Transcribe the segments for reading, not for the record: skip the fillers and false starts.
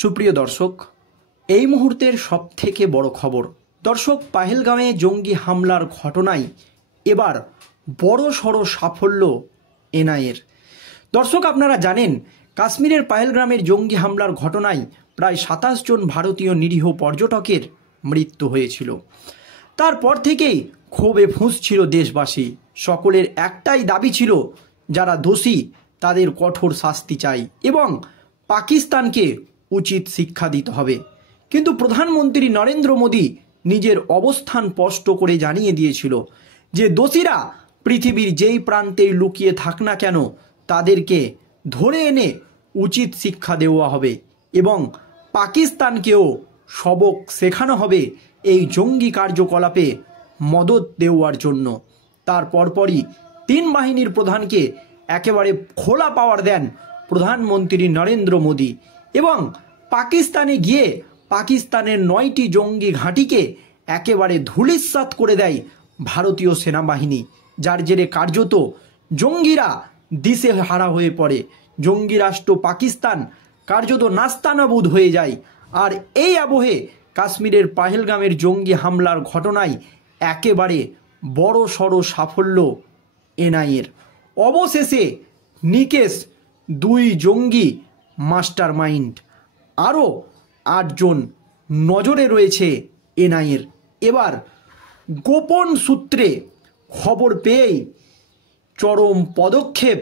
সুপ্রিয় দর্শক, এই মুহূর্তের সবথেকে বড় খবর। দর্শক, পাহেলগামে জঙ্গি হামলার ঘটনায় এবার বড়সড় সাফল্য এনআইএর। দর্শক, আপনারা জানেন কাশ্মীরের পাহেলগ্রামের জঙ্গি হামলার ঘটনায় প্রায় 27 জন ভারতীয় নিরীহ পর্যটকের মৃত্যু হয়েছিল। তারপর থেকেই ক্ষোভে ফুঁসছিল দেশবাসী। সকলের একটাই দাবি ছিল, যারা দোষী তাদের কঠোর শাস্তি চাই এবং পাকিস্তানকে উচিত শিক্ষা দিতে হবে। কিন্তু প্রধানমন্ত্রী নরেন্দ্র মোদী নিজের অবস্থান স্পষ্ট করে জানিয়ে দিয়েছিল যে দোষীরা পৃথিবীর যেই প্রান্তেই লুকিয়ে থাক না কেন তাদেরকে ধরে এনে উচিত শিক্ষা দেওয়া হবে এবং পাকিস্তানকেও সবক শেখানো হবে এই জঙ্গি কার্যকলাপে মদত দেওয়ার জন্য। তার পরপরই 3 বাহিনীর প্রধানকে একেবারে খোলা পাওয়ার দেন প্রধানমন্ত্রী নরেন্দ্র মোদী এবং পাকিস্তানে গিয়ে পাকিস্তানের 9টি জঙ্গি ঘাঁটিকে একেবারে ধূলিসাৎ করে দেয় ভারতীয় সেনাবাহিনী, যার জেরে কার্যত জঙ্গিরা দিশেহারা হয়ে পড়ে। জঙ্গি রাষ্ট্র পাকিস্তান কার্যত নাস্তানাবুদ হয়ে যায়। আর এই আবহে কাশ্মীরের পাহেলগামের জঙ্গি হামলার ঘটনায় একেবারে বড় সড় সাফল্য এনআইএর। অবশেষে নিকেশ 2 জঙ্গি মাস্টার মাইন্ড, আরও 8 জন নজরে রয়েছে এনআইএর। এবার গোপন সূত্রে খবর পেয়েই চরম পদক্ষেপ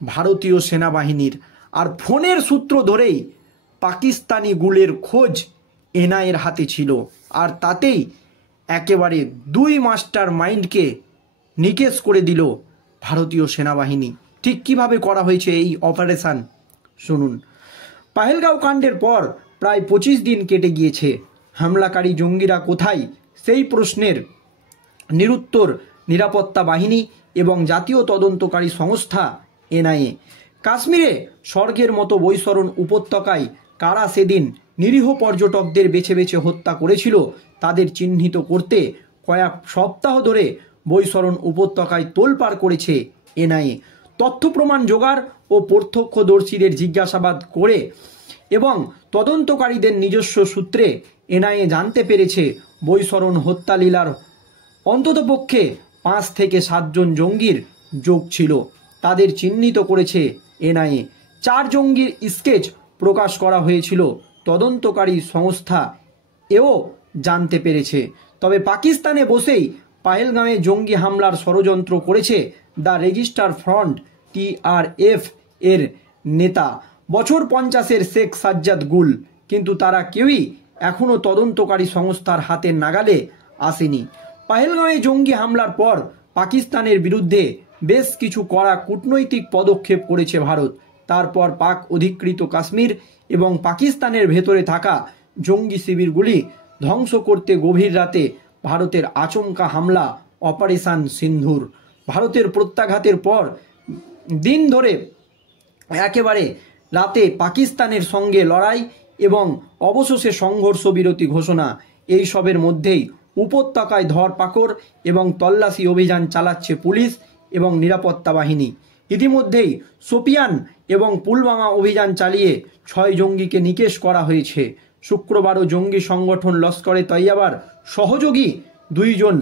ভারতীয় সেনাবাহিনীর, আর ফোনের সূত্র ধরেই পাকিস্তানি গুলের খোঁজ এনআইএর হাতে ছিল, আর তাতেই একেবারে 2 মাস্টার মাইন্ডকে নিকেশ করে দিল ভারতীয় সেনাবাহিনী। ঠিক কীভাবে করা হয়েছে এই অপারেশান শুনুন। পাহেলগাঁও কাণ্ডের পর প্রায় 25 দিন কেটে গিয়েছে। হামলাকারী জঙ্গিরা কোথায়, সেই প্রশ্নের নিরুত্তর নিরাপত্তা বাহিনী এবং জাতীয় তদন্তকারী সংস্থা এনআইএ। কাশ্মীরে স্বর্গের মতো বৈতরণ উপত্যকায় কারা সেদিন নিরীহ পর্যটকদের বেছে বেছে হত্যা করেছিল তাদের চিহ্নিত করতে কয়েক সপ্তাহ ধরে বৈতরণ উপত্যকায় তোলপাড় করেছে এনআইএ। তথ্য প্রমাণ জোগাড় ও প্রত্যক্ষদর্শীদের জিজ্ঞাসাবাদ করে এবং তদন্তকারীদের নিজস্ব সূত্রে এনআইএ জানতে পেরেছে বৈতরণ হত্যালীলার অন্ততপক্ষে 5 থেকে 7 জন জঙ্গির যোগ ছিল। তাদের চিহ্নিত করেছে এনআইএ। 4 জঙ্গির স্কেচ প্রকাশ করা হয়েছিল তদন্তকারী সংস্থা এও জানতে পেরেছে। তবে পাকিস্তানে বসেই পাহেলগামে জঙ্গি হামলার ষড়যন্ত্র করেছে দ্য রেজিস্টার ফ্রন্ট TRF এর নেতা বছর 50-এর শেখ সাজ্জাদ গুল, কিন্তু তারা কেউই এখনও তদন্তকারী সংস্থার হাতের নাগালে আসেনি। পাহেলগামে জঙ্গি হামলার পর পাকিস্তানের বিরুদ্ধে বেশ কিছু কড়া কূটনৈতিক পদক্ষেপ করেছে ভারত। তারপর পাক অধিকৃত কাশ্মীর এবং পাকিস্তানের ভেতরে থাকা জঙ্গি শিবিরগুলি ধ্বংস করতে গভীর রাতে ভারতের আচমকা হামলা অপারেশন সিন্ধুর। ভারতের প্রত্যাঘাতের পর দিন ধরে একেবারে রাতে পাকিস্তানের সঙ্গে লড়াই এবং অবশেষে সংঘর্ষ বিরতি ঘোষণা। এই সবের মধ্যেই উপত্যকায় ধরপাকড় এবং তল্লাশি অভিযান চালাচ্ছে পুলিশ এবং নিরাপত্তা বাহিনী। ইতিমধ্যেই সোপিয়ান এবং পুলওয়ামা অভিযান চালিয়ে 6 জঙ্গিকে নিকেশ করা হয়েছে। শুক্রবারও জঙ্গি সংগঠন লস্করে তৈয়বার সহযোগী 2 জন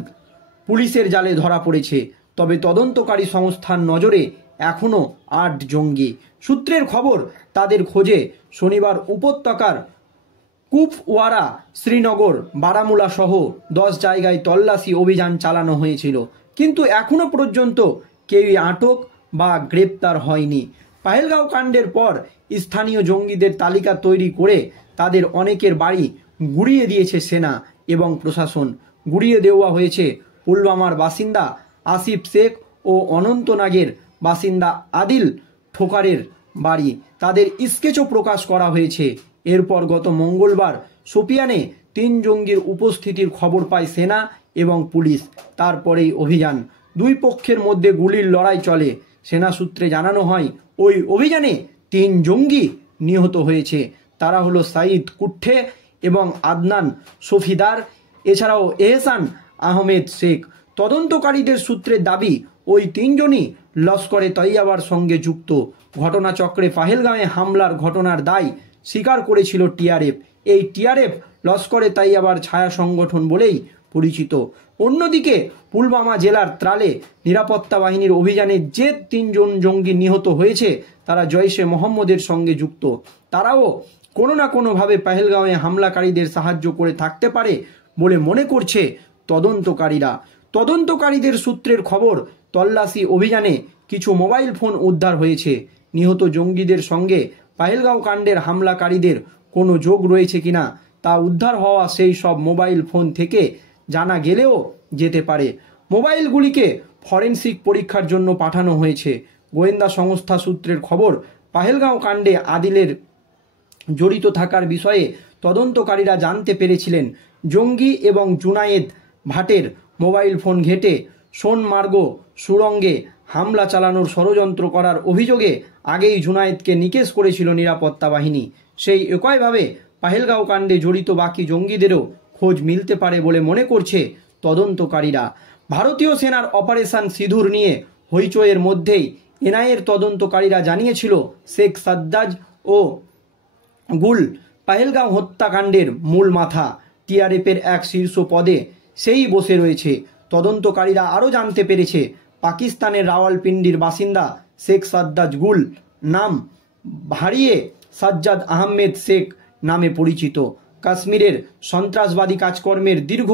পুলিশের জালে ধরা পড়েছে। তবে তদন্তকারী সংস্থার নজরে এখনও 8 জঙ্গি। সূত্রের খবর, তাদের খোঁজে শনিবার উপত্যকার কুপওয়ারা, শ্রীনগর, বারামুলা সহ 10 জায়গায় তল্লাশি অভিযান চালানো হয়েছিল, কিন্তু এখনও পর্যন্ত কেউই আটক বা গ্রেপ্তার হয়নি। পাহেলগাঁও কাণ্ডের পর স্থানীয় জঙ্গিদের তালিকা তৈরি করে তাদের অনেকের বাড়ি গুড়িয়ে দিয়েছে সেনা এবং প্রশাসন। গুড়িয়ে দেওয়া হয়েছে পুলওয়ামার বাসিন্দা আসিফ শেখ ও অনন্তনাগের বাসিন্দা আদিল ঠোকারের বাড়ি। তাদের স্কেচও প্রকাশ করা হয়েছে। এরপর গত মঙ্গলবার সোপিয়ানে 3 জঙ্গির উপস্থিতির খবর পায় সেনা এবং পুলিশ। তারপরেই অভিযান। 2 পক্ষের মধ্যে গুলির লড়াই চলে। সেনা সূত্রে জানানো হয় ওই অভিযানে 3 জঙ্গি নিহত হয়েছে। তারা হলো সাইদ কুঠ্ঠে এবং আদনান শফিদার, এছাড়াও এহসান আহমেদ শেখ। তদন্তকারীদের সূত্রের দাবি ওই 3 জনই লস্করে তৈয়বার সঙ্গে যুক্ত। ঘটনাচক্রে পাহেলগামে হামলার ঘটনার দায় স্বীকার করেছিল টিআরএফ। এই টিআরএফ লস্করে তাই আবার ছায়া সংগঠন বলেই পরিচিত। অন্যদিকে পুলওয়ামা জেলার ত্রালে নিরাপত্তা বাহিনীর অভিযানে যে 3 জন জঙ্গি নিহত হয়েছে তারা জৈশে মোহাম্মদের সঙ্গে যুক্ত। তারাও কোনো না কোনোভাবে পহেলগাঁওয়ে হামলাকারীদের সাহায্য করে থাকতে পারে বলে মনে করছে তদন্তকারীরা। তদন্তকারীদের সূত্রের খবর, তল্লাশি অভিযানে কিছু মোবাইল ফোন উদ্ধার হয়েছে। নিহত জঙ্গিদের সঙ্গে পহেলগাঁও কাণ্ডের হামলাকারীদের কোনো যোগ রয়েছে কিনা তা উদ্ধার হওয়া সেই সব মোবাইল ফোন থেকে জানা গেলেও যেতে পারে। মোবাইলগুলিকে ফরেনসিক পরীক্ষার জন্য পাঠানো হয়েছে। গোয়েন্দা সংস্থা সূত্রের খবর, পহেলগাঁও কাণ্ডে আদিলের জড়িত থাকার বিষয়ে তদন্তকারীরা জানতে পেরেছিলেন। জঙ্গি এবং জুনায়েদ ভাটের মোবাইল ফোন ঘেঁটে সোনমার্গ সুড়ঙ্গে হামলা চালানোর ষড়যন্ত্র করার অভিযোগে আগেই জুনায়েদকে নিকেশ করেছিল নিরাপত্তা বাহিনী। সেই একইভাবে পহেলগাঁও কাণ্ডে জড়িত বাকি জঙ্গিদেরও খোঁজ মিলতে পারে বলে মনে করছে তদন্তকারীরা। ভারতীয় সেনার অপারেশন সিঁদুর নিয়ে হইচইয়ের মধ্যেই এনআইএর তদন্তকারীরা জানিয়েছিল শেখ সাজ্জাদ ও গুল পহেলগাঁও হত্যাকাণ্ডের মূল মাথা। টিআরএফের এক শীর্ষ পদে সেই বসে রয়েছে। তদন্তকারীরা আরও জানতে পেরেছে পাকিস্তানের রাওয়ালপিন্ডির বাসিন্দা শেখ সাজ্জাদ গুল নাম হারিয়ে সাজ্জাদ আহমেদ শেখ নামে পরিচিত। কাশ্মীরের সন্ত্রাসবাদী কাজকর্মের দীর্ঘ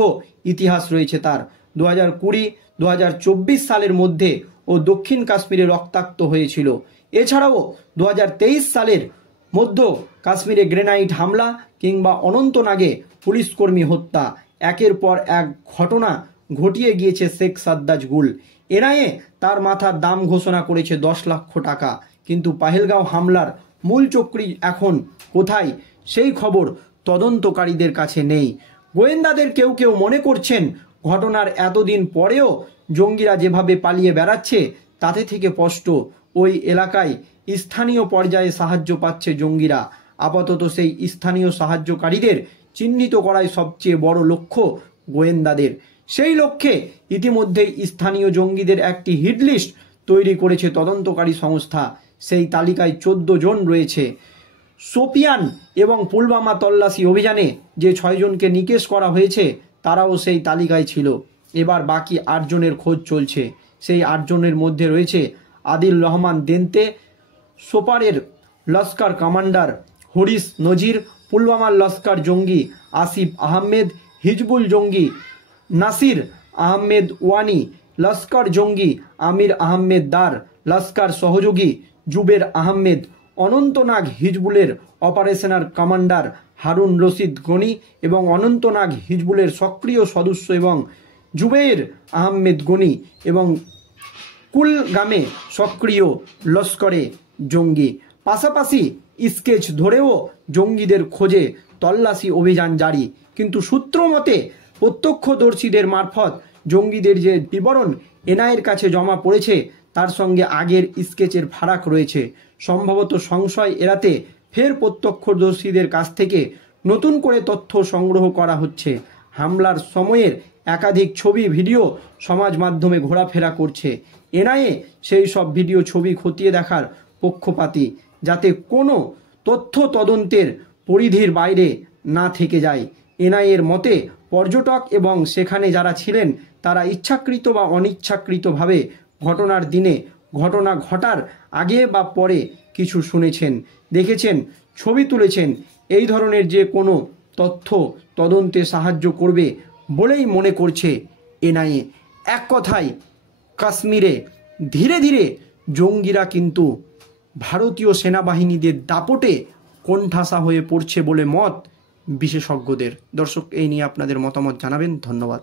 ইতিহাস রয়েছে তার। 2020-2024 সালের মধ্যে ও দক্ষিণ কাশ্মীরে রক্তাক্ত হয়েছিল। এছাড়াও 2023 সালের মধ্যে কাশ্মীরে গ্রেনাইড হামলা কিংবা অনন্তনাগে পুলিশকর্মী হত্যা, একের পর এক ঘটনা ঘটিয়ে গিয়েছে শেখ সাজ্জাদ গুল। এনআইএ তার মাথার দাম ঘোষণা করেছে 10 লক্ষ টাকা। কিন্তু পহেলগাঁও হামলার মূল চক্রী এখন কোথায় সেই খবর তদন্তকারীদের কাছে নেই। গোয়েন্দাদের কেউ কেউ মনে করছেন ঘটনার এতদিন পরেও জঙ্গিরা যেভাবে পালিয়ে বেড়াচ্ছে তাতে থেকে স্পষ্ট ওই এলাকায় স্থানীয় পর্যায়ে সাহায্য পাচ্ছে জঙ্গিরা। আপাতত সেই স্থানীয় সাহায্যকারীদের চিহ্নিত করাই সবচেয়ে বড় লক্ষ্য গোয়েন্দাদের। সেই লক্ষ্যে ইতিমধ্যেই স্থানীয় জঙ্গিদের একটি হিট লিস্ট তৈরি করেছে তদন্তকারী সংস্থা। সেই তালিকায় 14 জন রয়েছে। শোপিয়ান এবং পুলওয়ামা তল্লাশি অভিযানে যে 6 জনকে নিকেশ করা হয়েছে তারাও সেই তালিকায় ছিল। এবার বাকি 8 জনের খোঁজ চলছে। সেই 8 জনের মধ্যে রয়েছে আদিল রহমান দেন্তে, সোপারের লস্কর কমান্ডার হরিশ নজির, পুলওয়ামার লস্কর জঙ্গি আসিফ আহমেদ, হিজবুল জঙ্গি নাসির আহমেদ ওয়ানি, লস্কর জঙ্গি আমির আহমেদ দার, লস্কর সহযোগী জুবের আহমেদ, অনন্তনাগ হিজবুলের অপারেশনাল কমান্ডার হারুন রশিদ গনি এবং অনন্তনাগ হিজবুলের সক্রিয় সদস্য এবং জুবের আহমেদ গনি এবং কুলগামে সক্রিয় লস্করে জঙ্গি। পাশাপাশি স্কেচ ধরেও জঙ্গিদের খোঁজে তল্লাশি অভিযান জারি। কিন্তু সূত্র মতে প্রত্যক্ষদর্শীদের মারফত জঙ্গিদের যে বিবরণ এনআইএর কাছে জমা পড়েছে তার সঙ্গে আগের স্কেচের ফারাক রয়েছে। সম্ভবত সংশয় এড়াতে ফের প্রত্যক্ষদর্শীদের কাছ থেকে নতুন করে তথ্য সংগ্রহ করা হচ্ছে। হামলার সময়ের একাধিক ছবি ভিডিও সমাজ মাধ্যমে ঘোরাফেরা করছে। এনআইএ সেই সব ভিডিও ছবি খতিয়ে দেখার পক্ষপাতী, যাতে কোনো তথ্য তদন্তের পরিধির বাইরে না থেকে যায়। এনআইএর মতে পর্যটক এবং সেখানে যারা ছিলেন তারা ইচ্ছাকৃত বা অনিচ্ছাকৃতভাবে ঘটনার দিনে ঘটনা ঘটার আগে বা পরে কিছু শুনেছেন, দেখেছেন, ছবি তুলেছেন। এই ধরনের যে কোনো তথ্য তদন্তে সাহায্য করবে বলেই মনে করছে এনআইএ। এক কথায় কাশ্মীরে ধীরে ধীরে জঙ্গিরা কিন্তু ভারতীয় সেনাবাহিনীদের দাপটে কোণঠাসা হয়ে পড়ছে বলে মত বিশেষজ্ঞদের। দর্শক, এই নিয়ে আপনাদের মতামত জানাবেন। ধন্যবাদ।